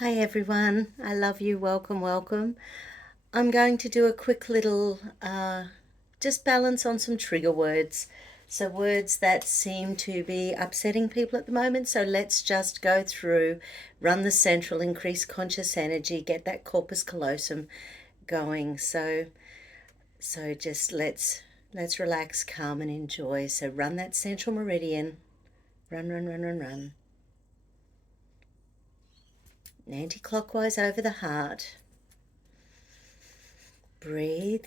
Hi everyone, I love you, welcome, welcome. I'm going to do a quick little just balance on some trigger words. So, words that seem to be upsetting people at the moment. So, let's just go through, run the central, increase conscious energy, get that corpus callosum going. So just let's relax, calm, and enjoy. So, run that central meridian, run, run, run, run, run. Anti-clockwise over the heart. Breathe.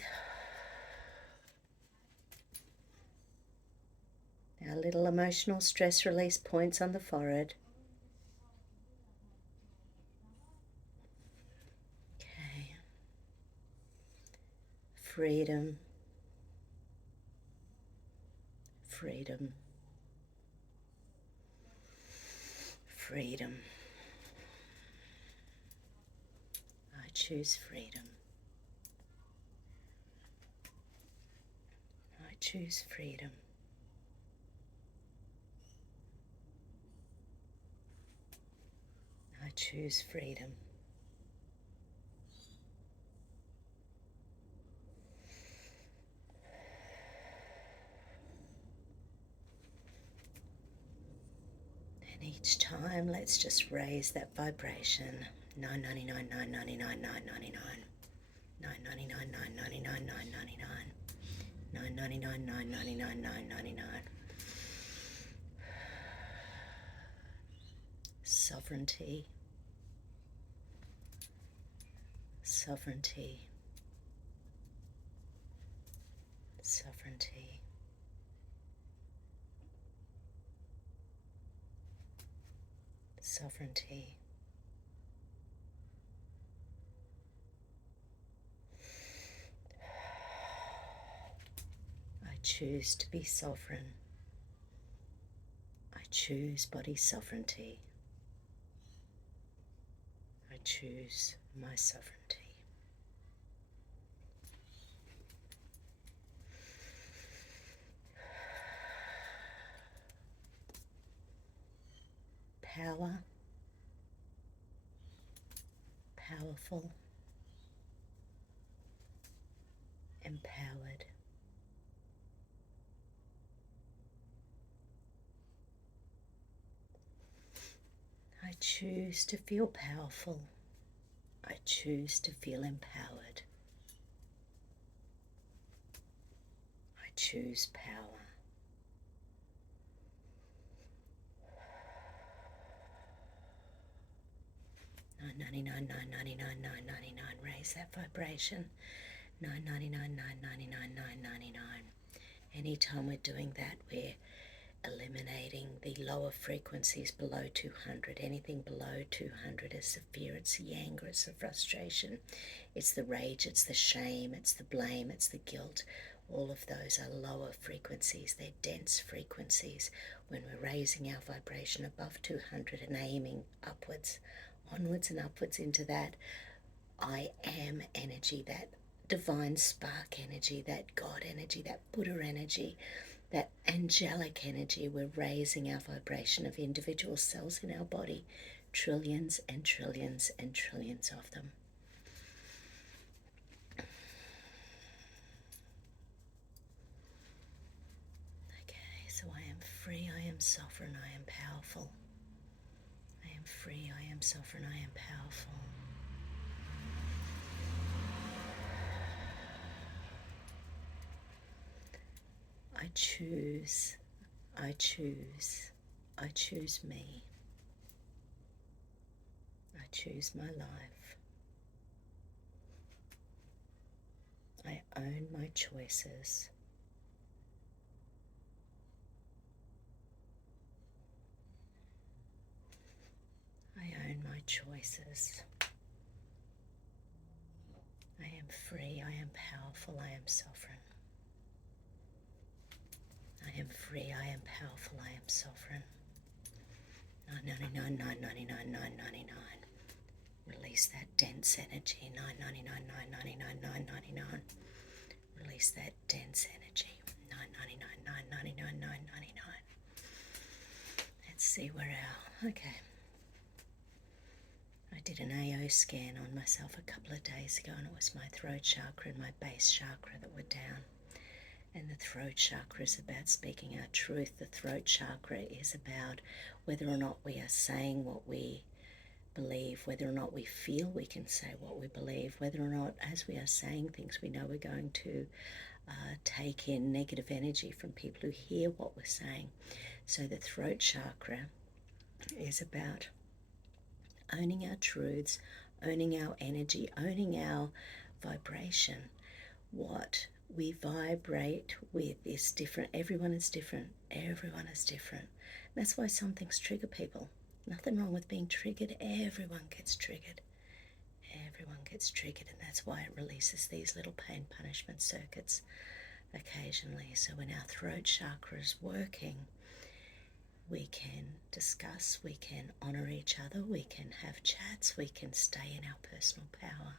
Our little emotional stress release points on the forehead. Okay. Freedom. Freedom. Freedom. I choose freedom. I choose freedom. I choose freedom. And each time, let's just raise that vibration. 999, 999, 999. 999, 999, 999. 999, 999, 999. Sovereignty. Sovereignty. Sovereignty. Sovereignty. I choose to be sovereign. I choose body sovereignty. I choose my sovereignty. Power. Powerful. Empowered. I choose to feel powerful. I choose to feel empowered. I choose power. 999, 999, 999. Raise that vibration. 999, 999, 999. Anytime we're doing that, we're eliminating the lower frequencies below 200. Anything below 200 is the fear, it's the anger, it's the frustration, it's the rage, it's the shame, it's the blame, it's the guilt. All of those are lower frequencies. They're dense frequencies. When we're raising our vibration above 200 and aiming upwards, onwards and upwards into that I am energy, that divine spark energy, that God energy, that Buddha energy, that angelic energy, we're raising our vibration of individual cells in our body, trillions and trillions and trillions of them. Okay, so I am free, I am sovereign, I am powerful. I am free, I am sovereign, I am powerful. I choose, I choose, I choose me. I choose my life. I own my choices. I own my choices. I am free, I am powerful, I am sovereign. I am free, I am powerful, I am sovereign. 999, 999, 999. Release that dense energy. 999, 999, 999. Release that dense energy. 999, 999, 999. Let's see where our... Okay. I did an AO scan on myself a couple of days ago, and it was my throat chakra and my base chakra that were down. And the throat chakra is about speaking our truth. The throat chakra is about whether or not we are saying what we believe, whether or not we feel we can say what we believe, whether or not as we are saying things we know we're going to take in negative energy from people who hear what we're saying. So the throat chakra is about owning our truths, owning our energy, owning our vibration. What we vibrate with is different. Everyone is different. Everyone is different. That's why some things trigger people. Nothing wrong with being triggered. Everyone gets triggered. Everyone gets triggered, and that's why it releases these little pain punishment circuits occasionally. So when our throat chakra is working, we can discuss, we can honor each other, we can have chats, we can stay in our personal power,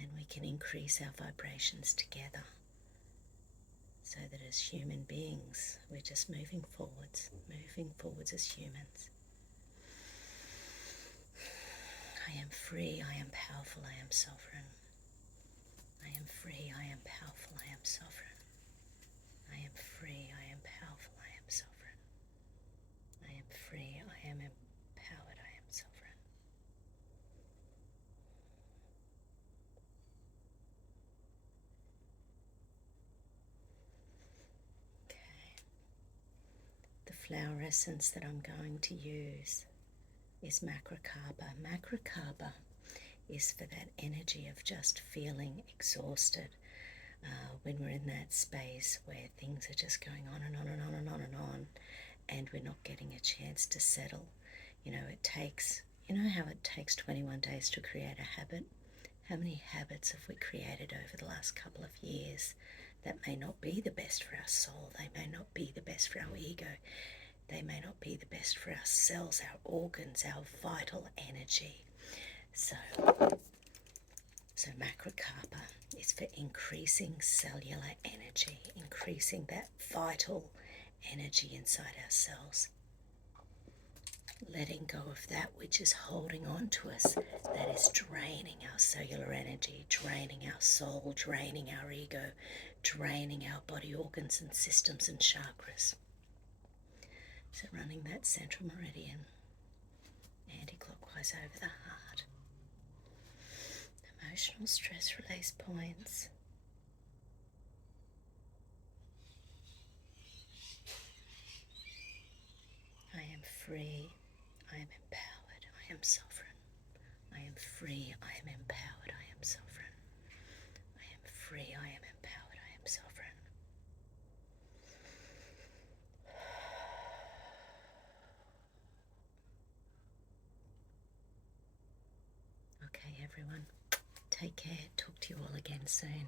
and we can increase our vibrations together, so that as human beings we're just moving forwards as humans. I am free, I am powerful, I am sovereign. I am free, I am powerful, I am sovereign. I am free, I am powerful, I am sovereign. I am free, I am empowered, I am sovereign. Okay. The flower essence that I'm going to use is macrocarpa. Macrocarpa is for that energy of just feeling exhausted, when we're in that space where things are just going on and on and on and on and on, and we're not getting a chance to settle. It takes, how it takes 21 days to create a habit? How many habits have we created over the last couple of years that may not be the best for our soul? They may not be the best for our ego. They may not be the best for our cells, our organs, our vital energy. So macrocarpa is for increasing cellular energy, increasing that vital energy inside our cells. Letting go of that which is holding on to us, that is draining our cellular energy, draining our soul, draining our ego, draining our body organs and systems and chakras. So running that central meridian anti-clockwise over the heart. Emotional stress release points. I am free, I am empowered, I am sovereign. I am free, I am empowered, I am sovereign. I am free, I am empowered, I am sovereign. Okay, everyone, take care. Talk to you all again soon.